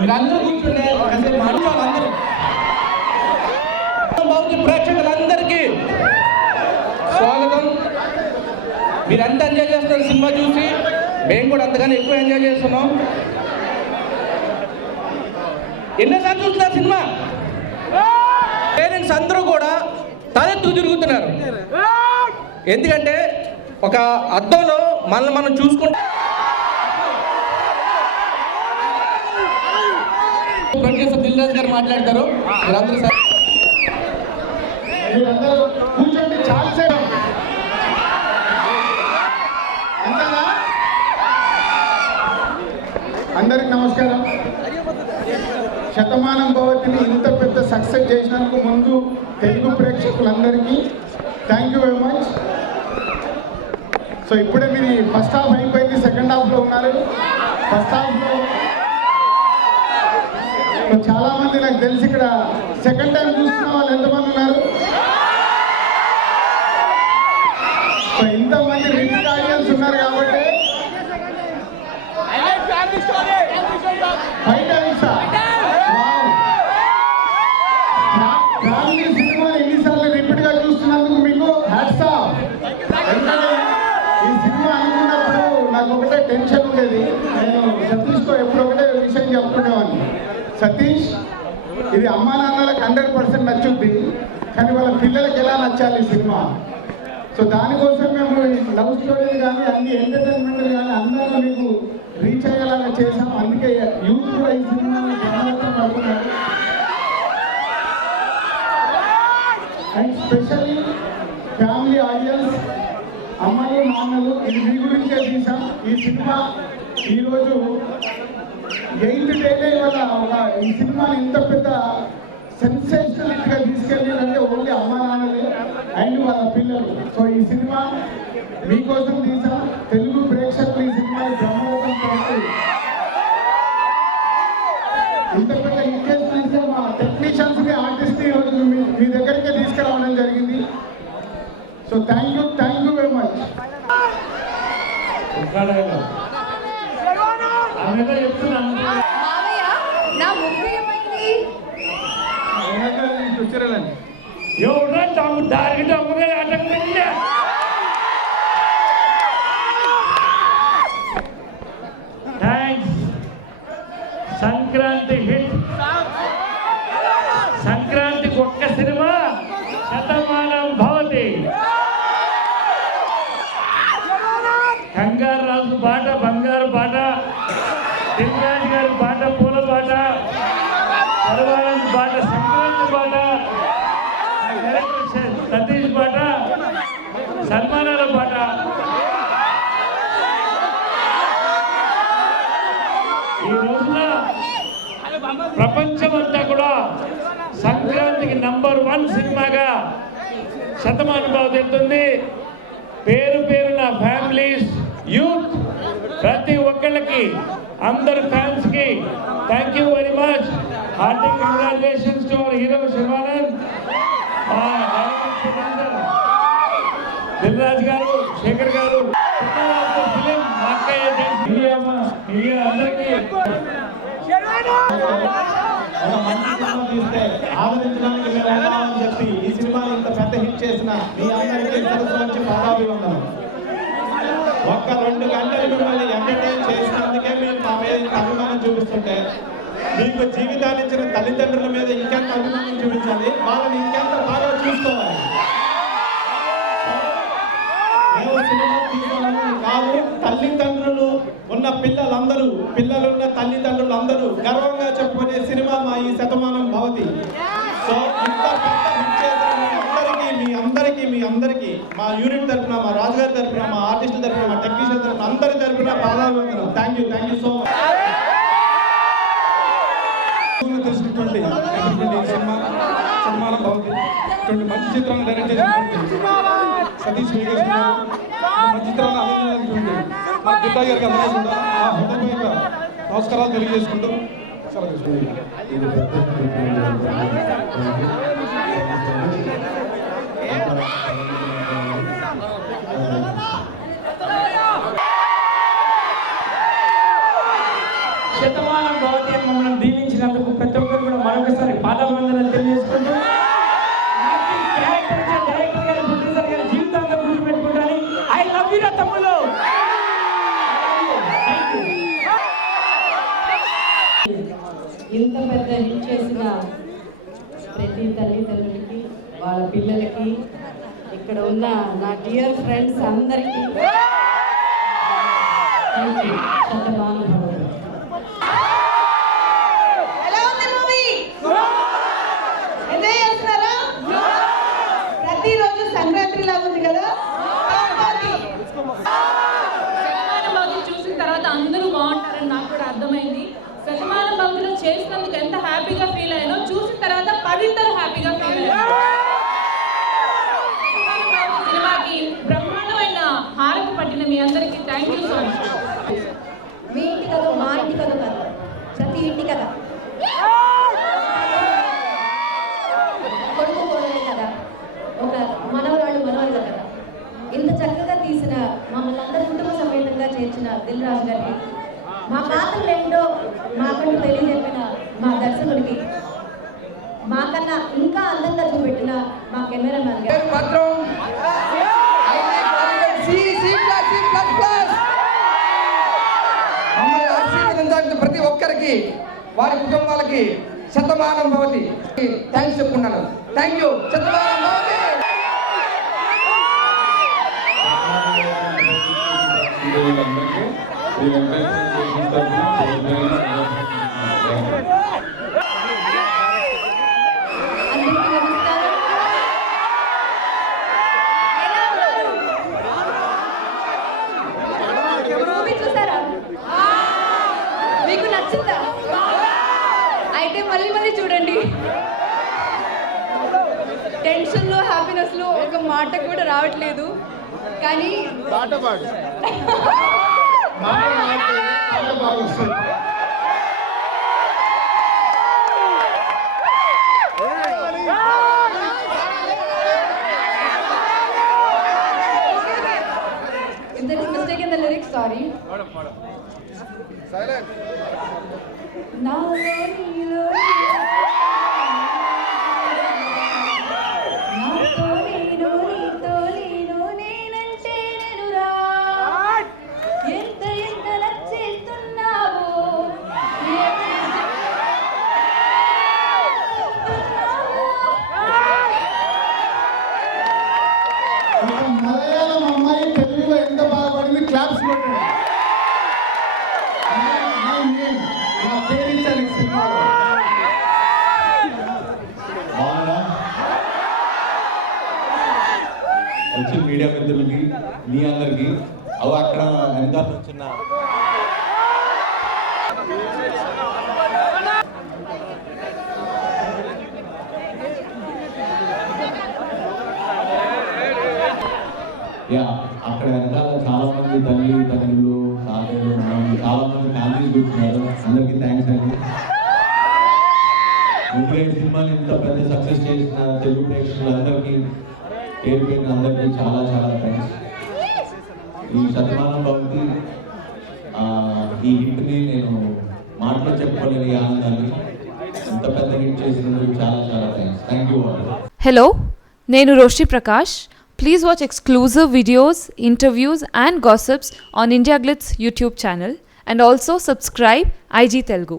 మీరందరూ కూర్చుంటే అందరూ ప్రేక్షకులందరికీ స్వాగతం. మీరంతా ఎంజాయ్ చేస్తున్నారు సినిమా చూసి, మేము కూడా అంతగానే ఎక్కువ ఎంజాయ్ చేస్తున్నాం. ఎన్నోసార్లు చూస్తున్నారు సినిమా. పేరెంట్స్ అందరూ కూడా తలెత్తు తిరుగుతున్నారు. ఎందుకంటే ఒక అద్దంలో మనల్ని మనం చూసుకుంటే ప్రొడ్యూసర్ దిల్ రాజు గారు మాట్లాడతారు. మీరందరూ కూర్చోండి. చాలాసేపు అంతేనా? అందరికి నమస్కారం. శతమానం భవతిని ఇంత పెద్ద సక్సెస్ చేసినందుకు ముందు తెలుగు ప్రేక్షకులందరికీ thank you very much. So ఇప్పుడే మీరు ఫస్ట్ హాఫ్ అయిపోయింది, సెకండ్ హాఫ్లో ఉన్నారు. ఫస్ట్ హాఫ్లో చాలా మంది నాకు తెలిసి ఇక్కడ సెకండ్ టైం చూస్తున్న వాళ్ళు ఎంతమంది ఉన్నారు? సో ఇంతమంది రిపీట్ ఆడియన్స్ ఉన్నారు కాబట్టి 5 టైమ్సా? ఫ్యామిలీ సినిమా ఎన్నిసార్లు రిపీట్ గా చూస్తున్నందుకు మీకు హ్యాట్స్ ఆఫ్. ఎందుకంటే ఈ సినిమా అనుకున్నప్పుడు నాకు ఒకటే టెన్షన్ ఉండేది. నేను సతీష్తో ఎప్పుడు ఒకటే విషయం చెప్పుకునేవాడిని. సతీష్, ఇది అమ్మా నాన్నలకు 100% నచ్చుద్ది, కానీ వాళ్ళ పిల్లలకి ఎలా నచ్చాలి ఈ సినిమా. సో దానికోసం మేము లవ్ స్టోరీలు కానీ అన్ని ఎంటర్టైన్మెంట్ కానీ అందరూ మీకు రీచ్ అయ్యేలాగా చేసాం. అందుకే యూత్ కూడా ఈ సినిమాని జనాలతో పడుతున్నారు. అండ్ స్పెషల్లీ ఫ్యామిలీ ఆడియన్స్, అమ్మలు నాన్నలు, ఇది మీ గురించే తీసాం. ఈ సినిమా ఈరోజు 8th డే వల్ల ఈ సినిమాని ఇంత పెద్ద సెన్సేషనల్ గా తీసుకెళ్ళారంటే ఓన్లీ అమ్మా నాన్నలే అండ్ వాళ్ళ పిల్లలు. సో ఈ సినిమా మీకోసం తీసా. తెలుగు ప్రేక్షకులు ఈ సినిమా బ్రహ్మరథం పడుతుంది. ఇంత పెద్ద ఎంగేజ్మెంట్ మా టెక్నీషియన్స్ ని, ఆర్టిస్ట్ ని ఈరోజు మీ దగ్గరికే తీసుకురావడం జరిగింది. So thank you very much. Sankranti hit. సంక్రాంతికి ఒక్క సినిమా శతమానం భవతి. కంగారు రాజు పాట, బంగారు పాట, దిల్ రాజు గారి పాట, పూల పాట, సర్వానంద్ పాట, సంక్రాంతి పాట, సతీష్ పాట, సన్మానాల పాట. ఈ రోజున ప్రపంచమంతా కూడా సంక్రాంతికి #1 సినిమాగా శతమానం భవతి వెళ్తుంది. పేరు పేరున ఫ్యామిలీస్, యూత్, ప్రతి ఒక్కళ్ళకి, అందరు ఫ్యాన్స్ కి థ్యాంక్ యూ వెరీ మచ్. హార్దిక్ congratulations to our hero Sharwanand, Dil Raju గారు, శేఖర్ గారు, ఫిలిం అందరికీ ఆదరించడానికి మీరు ఉన్నామని చెప్పి ఈ సినిమా ఇంత పెద్ద హిట్ చేసిన మీ అందరికీ సరస్సు పాదాభివందనం. ఒక్క 2 గంటలు మిమ్మల్ని ఎంటర్టైన్ చేసినందుకే మీరు మా మీద అభిమానం చూపిస్తుంటే, మీకు జీవితాన్ని ఇచ్చిన తల్లిదండ్రుల మీద ఇంకెంత అభిమానం చూపించాలి, వాళ్ళని ఇంకెంత బాగా చూసుకోవాలి. కాదు, తల్లిదండ్రులు ఉన్న పిల్లలున్న తల్లిదండ్రులు అందరూ గర్వంగా చెప్పుకునే సినిమా మా ఈ శతమానం భవతి. సో ఇంత పెద్ద హిట్ చేసిన మీ అందరికీ మా యూనిట్ తరఫున, మా రాజుగారి తరఫున, మా ఆర్టిస్టుల తరఫున, మా టెక్నీషియన్ తరఫున, అందరి తరఫున పాదాభివందనం. Thank you so much. తెలిసినటువంటి సినిమా శతమానం భవతి, ఇటువంటి మంచి చిత్రాన్ని డైరెక్ట్ చేసినటువంటి సతీష్ మంచి చిత్రాన్ని అందించినటువంటి మా దిల్లా గారికి అందరూ కూడా మా హృదయపూర్వక నమస్కారాలు తెలియజేసుకుంటూ సెలవు తీసుకుంటున్నాను. శతమానం భవతి అని మమ్మల్ని దీవించినందుకు ప్రతి ఒక్కరు కూడా మరొకసారి పాదాభివందనాలు తెలియజేసుకుంటూ క్యారెక్టర్ డైరెక్టర్ గారు ప్రొడ్యూసర్ గారు జీవితాంతం గుర్తుపెట్టుకుంటారని ఐ లవ్ యు రా తమ్ముళ్ళు. ఇంత పెద్ద హిట్ చేసిన ప్రతి తల్లిదండ్రులకి వాళ్ళ పిల్లలకి ఇక్కడ ఉన్న నా డియర్ ఫ్రెండ్స్ అందరికీ శతమానం భవతి. ఎలా ఉంది మూవీ? ఎంజాయ్ చేస్తున్నారా? ప్రతిరోజు సంక్రాంతి లాగా ఉంది కదా. శతమానం భవతి చూసిన తర్వాత అందరూ బాగుంటారని నాకు కూడా అర్థమైంది. శతమానం భవతిలో చేసినందుకు ఎంత హ్యాపీగా ఫీల్ అయ్యానో చూసిన తర్వాత 10 హ్యాపీగా ఫీల్ అయ్యాను. శతమానం భవతి సినిమాకి బ్రహ్మాండమైన హారతి పట్టిన మీ అందరికీ థ్యాంక్ యూ సో మచ్. మీ ఇంటి కదా మా ఇంటి కదా కాదు, ప్రతి ఇంటి కదా, కొడుకు కోడలే కదా, ఒక మనవరాళ్ళు మనవరాలు కదా. ఇంత చక్కగా తీసిన మమ్మల్ని అందరి కుటుంబ సమేతంగా చేర్చిన దిల్ రాజు గారికి, మా పాత్రలు ఏంటో మాకంటూ తెలియజెప్పిన మా దర్శకుడికి, మాకన్నా ఇంకా అందంగా చూపెట్టిన మా కెమెరామ్యాన్ గారు, ప్రతి ఒక్కరికి వారి కుటుంబాలకి శతమానం భవతి థ్యాంక్స్ చెప్పుకున్నాను. Thank you. శతమానం భవతి. అందరికీ నమస్కారం. ఎలా ఉన్నారు? మూవీ చూసారా? మీకు నచ్చిందా? అయితే మళ్ళీ మళ్ళీ చూడండి. టెన్షన్లో హ్యాపీనెస్లో ఒక మాట కూడా రావట్లేదు, కానీ పాట పాడు. పాట బాగా వస్తుంది. if there is mistake in the lyrics, sorry. Silent. Malayalam అమ్మాయి తెలుగులో ఎంత బాగుపడింది, క్లాప్స్ కొట్టండి. నా పేరు ఇచ్చాను ఈ సినిమాలో. వచ్చి మీడియా మిత్రులకి మీ అందరికి అవి అక్కడ వెనకాల వచ్చిన అక్కడ వెనకాల చాలా మంది తల్లిదండ్రులు తాతలు చాలా మంది ఫ్యామిలీస్ కూర్చున్నారు. అందరికీ థ్యాంక్స్ అండి. ముందుగా ఈ సినిమాని ఇంత పెద్ద సక్సెస్ చేసిన తెలుగు ప్రేక్షకులందరికీ పేరు పేరున అందరికీ చాలా చాలా థ్యాంక్స్. ఈ శతమానం భవతి ఈ హిట్ని నేను మాటలో చెప్పుకోలేని ఆనందాన్ని ఇంత పెద్ద హిట్ చేసినందుకు చాలా చాలా thanks. Thank you all. Hello, నేను Roshi Prakash. Please watch exclusive videos, interviews and gossips on India Glitz YouTube channel and also subscribe IG Telugu.